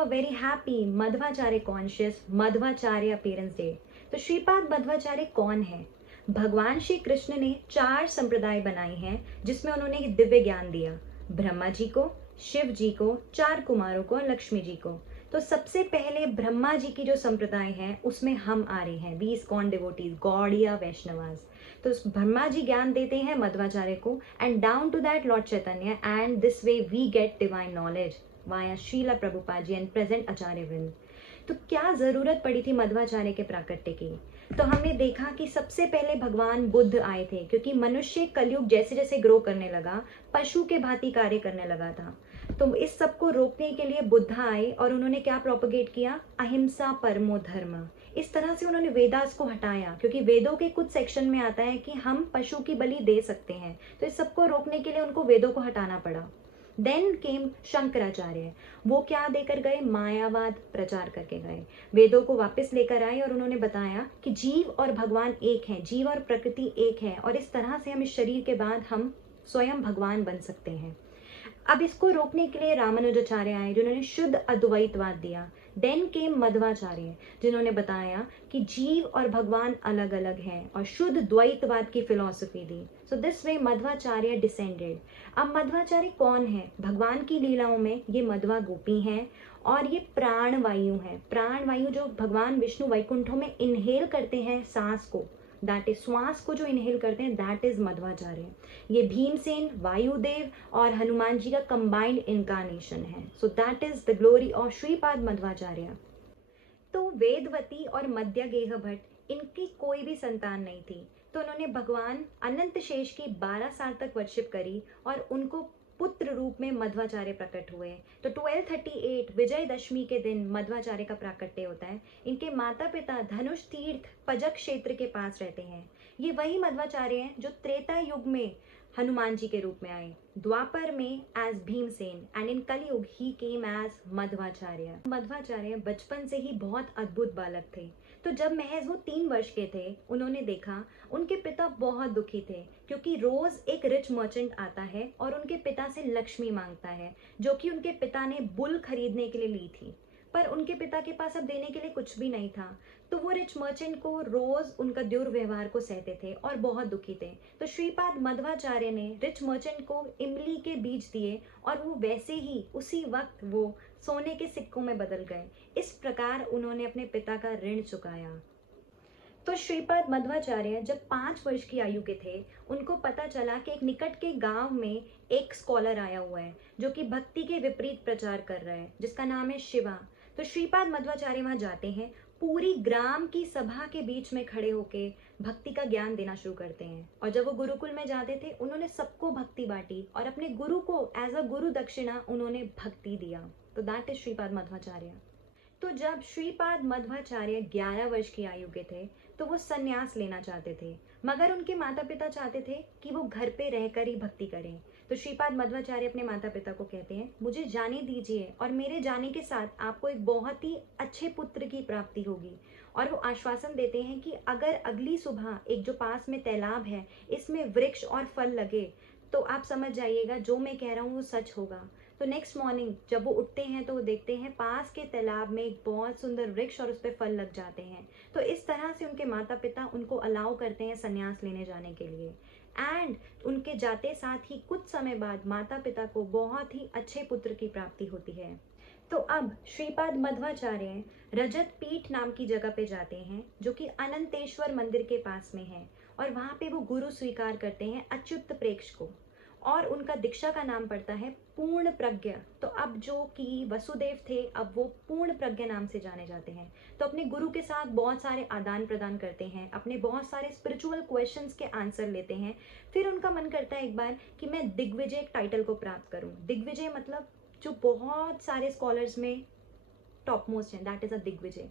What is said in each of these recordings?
A very happy Madhvacharya conscious Madhvacharya parents day. तो श्रीपाद मध्वाचार्य कौन है? भगवान श्री कृष्ण ने 4 संप्रदाय बनाए हैं जिसमें उन्होंने दिव्य ज्ञान दिया। ब्रह्मा जी को, शिव जी को, 4 कुमारों को और लक्ष्मी जी को। तो सबसे पहले ब्रह्मा जी की जो संप्रदाय है उसमें हम आ रहे हैं, we ISKCON devotees, Gaudiya Vaishnavas. तो ब्रह्मा जी ज्ञान देते हैं मध्वाचार्य को, and down to that Lord Chaitanya, and this way we get divine knowledge via Srila Prabhupada ji and present acharya vrinda. तो क्या जरूरत पड़ी थी मध्वाचार्य के प्राकट्य की? तो हमने देखा कि सबसे पहले भगवान बुद्ध आए थे, क्योंकि मनुष्य कलयुग जैसे जैसे ग्रो करने लगा, पशु के भांति कार्य करने लगा था। तो इस सब को रोकने के लिए बुद्ध आए और उन्होंने क्या प्रोपगेट किया? अहिंसा परमो धर्म। इस तरह से उन्होंने वेदास को हटाया, क्योंकि वेदों के कुछ सेक्शन में आता है कि हम पशु की बलि दे सकते हैं। तो इस सबको रोकने के लिए उनको वेदों को हटाना पड़ा। Then came Shankaracharya. वो क्या देकर गए? मायावाद प्रचार करके गए। वेदों को वापस लेकर आए और उन्होंने बताया कि जीव और भगवान एक हैं, जीव और प्रकृति एक है, और इस तरह से हम इस शरीर के बाद हम स्वयं भगवान बन सकते हैं। अब इसको रोकने के लिए रामानुजाचार्य आए जिन्होंने शुद्ध अद्वैतवाद दिया। देन केम मध्वाचार्य जिन्होंने बताया कि जीव और भगवान अलग अलग हैं और शुद्ध द्वैतवाद की philosophy the. So this way Madhvacharya descended. अब मध्वाचार्य कौन है? भगवान की लीलाओं में ये मध्वा गोपी हैं और ये प्राण वायु है। प्राण वायु जो भगवान विष्णु वैकुंठों में इनहेल करते हैं सांस को, दैट इज श्वास को जो इनहेल करते हैं, दैट इज मध्वाचार्य। ये भीमसेन, वायुदेव और हनुमान जी का कंबाइंड इनकारनेशन है। So that is the glory of Shripad Madhvacharya. तो वेदवती और मध्यगेह भट्ट, इनकी कोई भी संतान नहीं थी, तो उन्होंने भगवान अनंत शेष की 12 साल तक वर्शिप करी और उनको पुत्र रूप में मध्वाचार्य प्रकट हुए। तो 1238 विजयदशमी के दिन मध्वाचार्य का प्राकट्य होता है। इनके माता पिता धनुष तीर्थ पजक क्षेत्र के पास रहते हैं। ये वही मध्वाचार्य हैं जो त्रेता युग में हनुमान जी के रूप में आए, द्वापर में एज भीमसेन, एंड इन कलयुग ही केम एज मध्वाचार्य। मध्वाचार्य बचपन से ही बहुत अद्भुत बालक थे। तो जब महज वो 3 वर्ष के थे, उन्होंने देखा उनके पिता बहुत दुखी थे, क्योंकि रोज एक रिच मर्चेंट आता है और उनके पिता से लक्ष्मी मांगता है, जो कि उनके पिता ने बुल खरीदने के लिए ली थी। पर उनके पिता के पास अब देने के लिए कुछ भी नहीं था। तो वो रिच मर्चेंट को रोज उनका दुर्व्यवहार को सहते थे और बहुत दुखी थे। तो श्रीपाद मध्वाचार्य ने रिच मर्चेंट को इमली के बीज दिए और वो वैसे ही उसी वक्त वो सोने के सिक्कों में बदल गए। इस प्रकार उन्होंने अपने पिता का ऋण चुकाया। तो श्रीपाद मध्वाचार्य जब 5 वर्ष की आयु के थे, उनको पता चला कि एक निकट के गांव में एक स्कॉलर आया हुआ है जो कि भक्ति के विपरीत प्रचार कर रहा है, जिसका नाम है शिवा। तो श्रीपाद मध्वाचार्य वहां जाते हैं, पूरी ग्राम की सभा के बीच में खड़े होके भक्ति का ज्ञान देना शुरू करते हैं। और जब वो गुरुकुल में जाते थे, उन्होंने सबको भक्ति बांटी और अपने गुरु को एज अ गुरु दक्षिणा उन्होंने भक्ति दिया। तो दैट इज श्रीपाद मध्वाचार्य। तो जब श्रीपाद मध्वाचार्य 11 वर्ष की आयु के थे, तो वो सन्यास लेना चाहते थे, मगर उनके माता पिता चाहते थे कि वो घर पे रहकर ही भक्ति करें। तो श्रीपाद मध्वाचार्य अपने माता पिता को कहते हैं, मुझे जाने दीजिए और मेरे जाने के साथ आपको एक बहुत ही अच्छे पुत्र की प्राप्ति होगी। और वो आश्वासन देते हैं कि अगर अगली सुबह एक जो पास में तालाब है, इसमें वृक्ष और फल लगे, तो आप समझ जाइएगा जो मैं कह रहा हूँ वो सच होगा। तो नेक्स्ट मॉर्निंग जब वो उठते हैं तो वो देखते हैं पास के तालाब में एक बहुत सुंदर वृक्ष और उस पर फल लग जाते हैं। तो इस तरह से उनके माता पिता उनको अलाउ करते हैं संन्यास लेने जाने के लिए। एंड उनके जाते साथ ही कुछ समय बाद माता पिता को बहुत ही अच्छे पुत्र की प्राप्ति होती है। तो अब श्रीपाद मध्वाचार्य रजत पीठ नाम की जगह पे जाते हैं, जो कि अनंतेश्वर मंदिर के पास में है, और वहां पे वो गुरु स्वीकार करते हैं अच्युत प्रेक्ष को, और उनका दीक्षा का नाम पड़ता है पूर्ण प्रज्ञ। तो अब जो कि वसुदेव थे, अब वो पूर्ण प्रज्ञ नाम से जाने जाते हैं। तो अपने गुरु के साथ बहुत सारे आदान प्रदान करते हैं, अपने बहुत सारे स्पिरिचुअल क्वेश्चंस के आंसर लेते हैं। फिर उनका मन करता है एक बार कि मैं दिग्विजय टाइटल को प्राप्त करूं। दिग्विजय मतलब जो बहुत सारे स्कॉलर्स में टॉप मोस्ट है, that is a digvijay.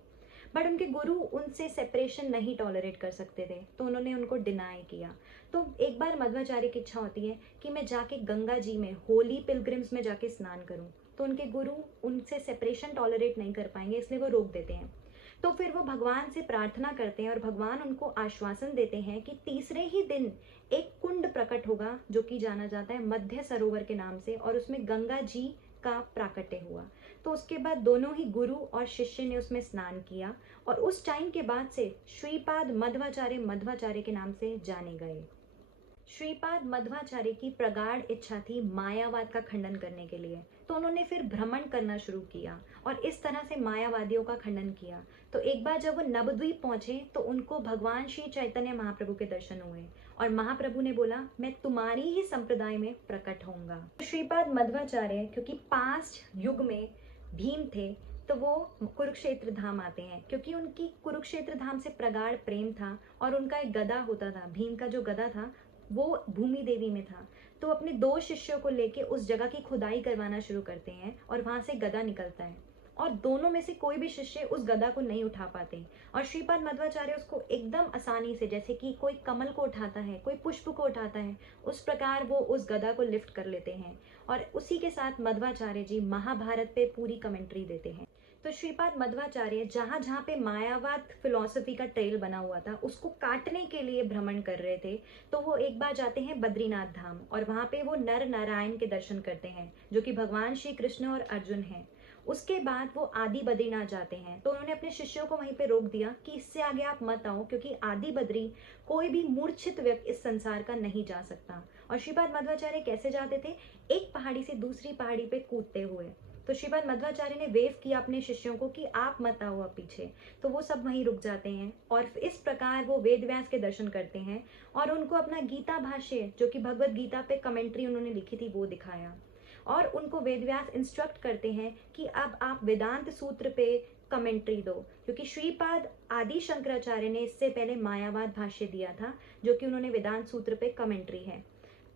But उनके गुरु उनसे सेपरेशन नहीं टॉलरेट कर सकते थे, तो उन्होंने उनको डिनाई किया। तो एक बार मध्वाचार्य की इच्छा होती है कि मैं जाके गंगा जी में होली पिलग्रिम्स में जाके स्नान करूं। तो उनके गुरु उनसे सेपरेशन टॉलरेट नहीं कर पाएंगे, इसलिए वो रोक देते हैं। तो फिर वो भगवान से प्रार्थना करते हैं और भगवान उनको आश्वासन देते हैं कि तीसरे ही दिन एक कुंड प्रकट होगा जो कि जाना जाता है मध्य सरोवर के नाम से, और उसमें गंगा जी का प्राकट्य हुआ। तो उसके बाद दोनों ही गुरु और शिष्य ने उसमें स्नान किया और उस टाइम के बाद से श्रीपाद मध्वाचार्य के नाम से जाने गए। श्रीपाद मध्वाचार्य की प्रगाढ़ इच्छा थी मायावाद का खंडन करने के लिए, तो उन्होंने फिर भ्रमण करना शुरू किया और इस तरह से मायावादियों का खंडन किया। तो एक बार जब वो नवद्वीप पहुंचे तो उनको भगवान श्री चैतन्य महाप्रभु के दर्शन हुए और महाप्रभु ने बोला, मैं तुम्हारी ही संप्रदाय में प्रकट होऊंगा। श्रीपाद मध्वाचार्य क्योंकि पास्ट युग में भीम थे, तो वो कुरुक्षेत्र धाम आते हैं क्योंकि उनकी कुरुक्षेत्र धाम से प्रगाढ़ प्रेम था और उनका एक गदा होता था, भीम का जो गदा था वो भूमि देवी में था। तो अपने दो शिष्यों को लेके उस जगह की खुदाई करवाना शुरू करते हैं और वहां से गदा निकलता है और दोनों में से कोई भी शिष्य उस गदा को नहीं उठा पाते और श्रीपाद मध्वाचार्य उसको एकदम आसानी से, जैसे कि कोई कमल को उठाता है, कोई पुष्प को उठाता है, उस प्रकार वो उस गदा को लिफ्ट कर लेते हैं और उसी के साथ मध्वाचार्य जी महाभारत पे पूरी कमेंट्री देते हैं। तो श्रीपाद मध्वाचार्य जहाँ जहाँ पे मायावाद फिलॉसफी का ट्रेल बना हुआ था उसको काटने के लिए भ्रमण कर रहे थे। तो वो एक बार जाते हैं बद्रीनाथ धाम और वहाँ पे वो नर नारायण के दर्शन करते हैं जो कि भगवान श्री कृष्ण और अर्जुन हैं। उसके बाद वो आदि बद्रीनाथ जाते हैं, तो उन्होंने अपने शिष्यों को वहीं पे रोक दिया कि इससे आगे आप मत आओ क्योंकि आदि बद्री कोई भी मूर्छित व्यक्ति इस संसार का नहीं जा सकता। और श्रीपाद मध्वाचार्य कैसे जाते थे? एक पहाड़ी से दूसरी पहाड़ी पे कूदते हुए। तो श्रीपाद मध्वाचार्य ने वेव किया अपने शिष्यों को कि आप मत आओ अब पीछे, तो वो सब वहीं रुक जाते हैं और इस प्रकार वो वेद व्यास के दर्शन करते हैं और उनको अपना गीता भाष्य जो कि भगवत गीता पे कमेंट्री उन्होंने लिखी थी वो दिखाया और उनको वेद व्यास इंस्ट्रक्ट करते हैं कि अब आप वेदांत सूत्र पे कमेंट्री दो, क्योंकि श्रीपाद आदि शंकराचार्य ने इससे पहले मायावाद भाष्य दिया था जो कि उन्होंने वेदांत सूत्र पे कमेंट्री है।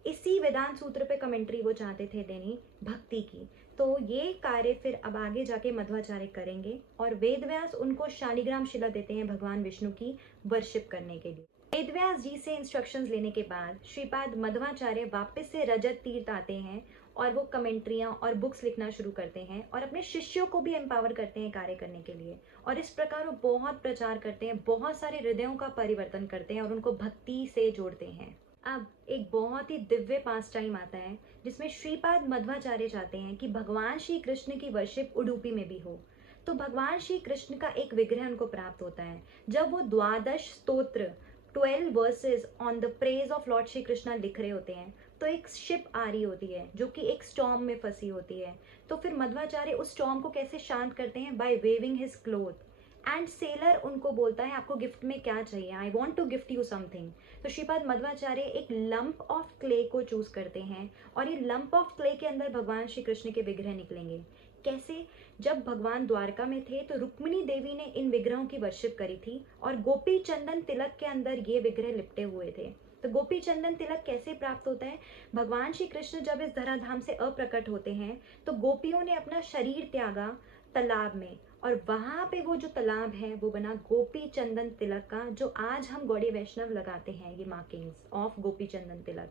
इसी वेदांत सूत्र पे कमेंट्री वो चाहते थे देनी भक्ति की। तो ये कार्य फिर अब आगे जाके मध्वाचार्य करेंगे और वेदव्यास उनको शालिग्राम शिला देते हैं भगवान विष्णु की वर्शिप करने के लिए। वेदव्यास जी से इंस्ट्रक्शंस लेने के बाद श्रीपाद मध्वाचार्य वापस से रजत तीर्थ आते हैं और वो कमेंट्रियाँ और बुक्स लिखना शुरू करते हैं और अपने शिष्यों को भी एम्पावर करते हैं कार्य करने के लिए और इस प्रकार वो बहुत प्रचार करते हैं, बहुत सारे हृदयों का परिवर्तन करते हैं और उनको भक्ति से जोड़ते हैं। अब एक बहुत ही दिव्य पास टाइम आता है जिसमें श्रीपाद मध्वाचार्य चाहते हैं कि भगवान श्री कृष्ण की वर्शिप उडुपी में भी हो। तो भगवान श्री कृष्ण का एक विग्रह उनको प्राप्त होता है। जब वो 12 स्तोत्र 12 versus on the praise of Lord Shri Krishna लिख रहे होते हैं तो एक शिप आ रही होती है जो कि एक स्टॉर्म में फंसी होती है। तो फिर मध्वाचार्य उस स्टॉर्म को कैसे शांत करते हैं? By waving his cloth and seller उनको बोलता है आपको गिफ्ट में क्या चाहिए, I want to gift you something. तो श्रीपाद मध्वाचार्य एक लंप ऑफ क्ले को चूज करते हैं और ये लंप ऑफ क्ले के अंदर भगवान श्री कृष्ण के विग्रह निकलेंगे। कैसे? जब भगवान द्वारका में थे तो रुक्मिणी देवी ने इन विग्रहों की वर्शिप करी थी और गोपी चंदन तिलक के अंदर ये विग्रह लिपटे हुए थे। तो गोपी चंदन तिलक कैसे प्राप्त होता है? भगवान श्री कृष्ण जब इस धराधाम से अप्रकट होते हैं तो गोपियों ने अपना शरीर त्यागा तालाब में और वहां पे वो जो तालाब है वो बना गोपी चंदन तिलक का, जो आज हम गौड़ी वैष्णव लगाते हैं, ये मार्किंग्स ऑफ गोपी चंदन तिलक।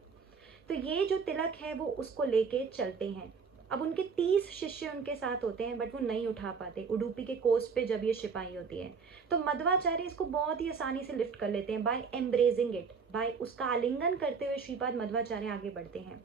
तो ये जो तिलक है वो उसको लेके चलते हैं। अब उनके 30 शिष्य उनके साथ होते हैं बट वो नहीं उठा पाते उडुपी के कोस्ट पे जब ये शिपाई होती है। तो मध्वाचार्य इसको बहुत ही आसानी से लिफ्ट कर लेते हैं बाय एम्ब्रेजिंग इट, बाय उसका आलिंगन करते हुए श्रीपाद मध्वाचार्य आगे बढ़ते हैं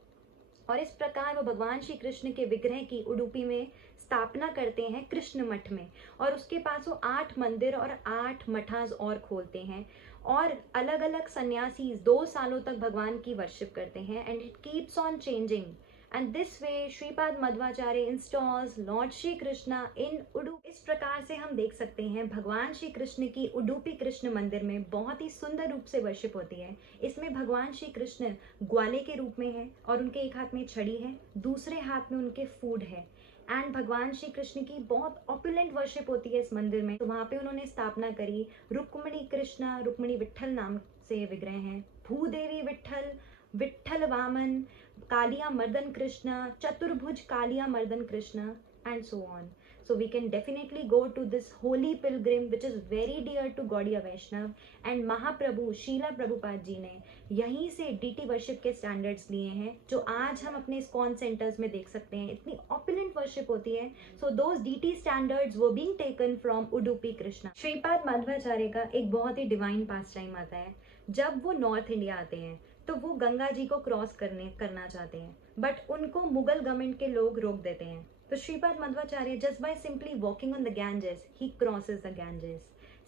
और इस प्रकार वो भगवान श्री कृष्ण के विग्रह की उडुपी में स्थापना करते हैं कृष्ण मठ में और उसके पास वो 8 मंदिर और 8 मठास और खोलते हैं और अलग अलग सन्यासी 2 सालों तक भगवान की वर्शिप करते हैं and it keeps on changing. And this way Shripad Madhvacharya installs Lord Shri Krishna in Udupi. इस प्रकार से हम देख सकते हैं भगवान श्री कृष्ण की उडुपी कृष्ण मंदिर में बहुत ही सुंदर रूप से वर्शिप होती है। इसमें भगवान श्री कृष्ण ग्वाले के रूप में है और उनके एक हाथ में छड़ी है, दूसरे हाथ में उनके फूड है एंड भगवान श्री कृष्ण की बहुत ऑपुलेंट वर्शिप होती है इस मंदिर में। तो वहाँ पे उन्होंने स्थापना करी रुक्मिणी कृष्णा, रुक्मिणी विट्ठल नाम से विग्रह हैं, भूदेवी विट्ठल, विट्ठल वामन, कालिया मर्दन कृष्ण, चतुर्भुज कालिया मर्दन Krishna and so on. So we can definitely go to this holy pilgrim which is very dear to Gaudiya Vaishnav and महाप्रभु शीला प्रभुपाद जी ने यहीं से डीटी वर्शिप के स्टैंडर्ड्स लिए हैं जो आज हम अपने इस्कॉन सेंटर्स में देख सकते हैं। इतनी ऑपुलेंट वर्शिप होती है। So those DT standards were being taken from Udupi Krishna. Shripad Madhvacharya का एक बहुत ही डिवाइन पास टाइम आता है जब वो नॉर्थ इंडिया आते हैं तो वो गंगा जी को क्रॉस करना चाहते हैं बट उनको मुगल गवर्नमेंट के लोग रोक देते हैं तो Shripad Madhvacharya just by simply walking on the Ganges he crosses the Ganges.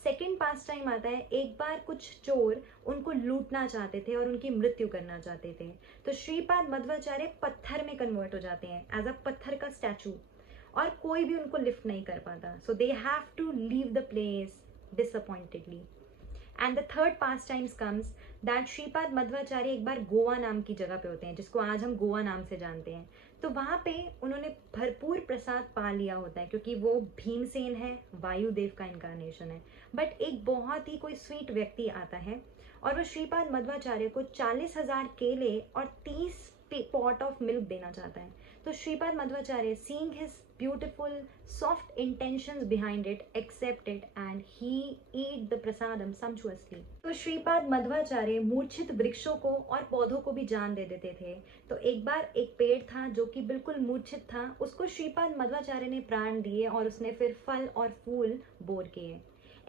Second pass time आता है, एक बार कुछ चोर उनको लूटना चाहते थे और उनकी मृत्यु करना चाहते थे। तो श्रीपाद मध्वाचार्य पत्थर में कन्वर्ट हो जाते हैं एज अ पत्थर का स्टैचू, और कोई भी उनको लिफ्ट नहीं कर पाता। So they have to leave the place disappointedly. And the third pastimes comes that Shripad Madhvacharya एक बार गोवा नाम की जगह पे होते हैं, जिसको आज हम गोवा नाम से जानते हैं। तो वहाँ पे उन्होंने भरपूर प्रसाद पा लिया होता है, क्योंकि वो भीमसेन है, वायुदेव का इनकारनेशन है। बट एक बहुत ही कोई स्वीट व्यक्ति आता है और वो श्रीपाद मध्वाचार्य को 40,000 केले और 30 पॉट ऑफ मिल्क देना चाहता है। तो Shripad Madhvacharya, seeing his beautiful soft intentions behind it, accept it and he eat the prasadam sumptuously। तो श्रीपाद मध्वाचार्य मूर्छित वृक्षों को और पौधों को भी जान दे देते थे। तो एक बार एक पेड़ था जो कि बिल्कुल मूर्छित था, उसको श्रीपाद मध्वाचार्य ने प्राण दिए और उसने फिर फल और फूल बोर किए।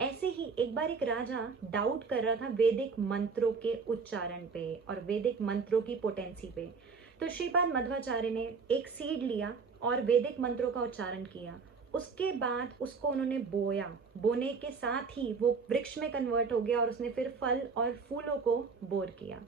ऐसे ही एक बार एक राजा डाउट कर रहा था वैदिक मंत्रों के उच्चारण पे और वैदिक मंत्रों की पोटेंसी पे। तो श्रीपाद मध्वाचार्य ने एक सीड लिया और वैदिक मंत्रों का उच्चारण किया। उसके बाद उसको उन्होंने बोया, बोने के साथ ही वो वृक्ष में कन्वर्ट हो गया और उसने फिर फल और फूलों को बोर किया।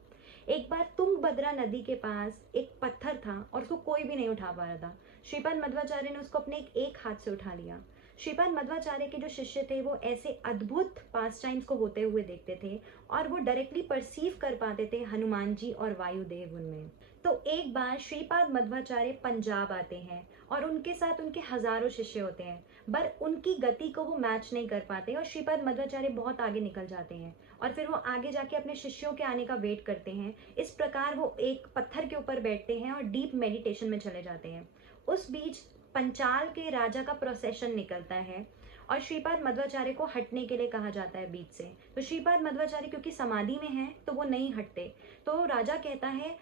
एक बार तुंगभद्रा नदी के पास एक पत्थर था और उसको कोई भी नहीं उठा पा रहा था। श्रीपाद मध्वाचार्य ने उसको अपने एक हाथ से उठा लिया। श्रीपाद मध्वाचार्य के जो शिष्य थे वो ऐसे अद्भुत पास टाइम्स को होते हुए देखते थे और वो डायरेक्टली परसीव कर पाते थे हनुमान जी और वायुदेव उनमें। तो एक बार श्रीपाद मध्वाचार्य पंजाब आते हैं और उनके साथ उनके हजारों शिष्य होते हैं, पर उनकी गति को वो मैच नहीं कर पाते और श्रीपाद मध्वाचार्य बहुत आगे निकल जाते हैं और फिर वो आगे जाके अपने शिष्यों के आने का वेट करते हैं। इस प्रकार वो एक पत्थर के ऊपर बैठते हैं और डीप मेडिटेशन में चले जाते हैं। उस बीच पंचाल के राजा का प्रोसेशन निकलता है और श्रीपाद मध्वाचार्य को हटने के लिए कहा जाता है बीच से। तो श्रीपाद मध्वाचार्य क्योंकि समाधि में हैं तो वो नहीं हटते। तो राजा कहता है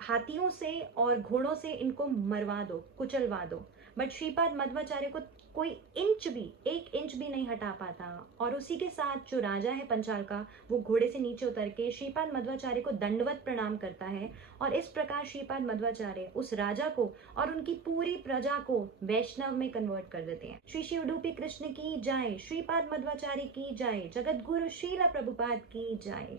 हाथियों से और घोड़ों से इनको मरवा दो, कुचलवा दो। बट श्रीपाद मध्वाचार्य को कोई इंच भी, 1 इंच भी नहीं हटा पाता और उसी के साथ जो राजा है पंचाल का, वो घोड़े से नीचे उतर के श्रीपाद मध्वाचार्य को दंडवत प्रणाम करता है और इस प्रकार श्रीपाद मध्वाचार्य उस राजा को और उनकी पूरी प्रजा को वैष्णव में कन्वर्ट कर देते हैं। श्री शिव उडुपी कृष्ण की जय, श्रीपाद मध्वाचार्य की जय, जगत गुरु श्रीला प्रभुपाद की जय।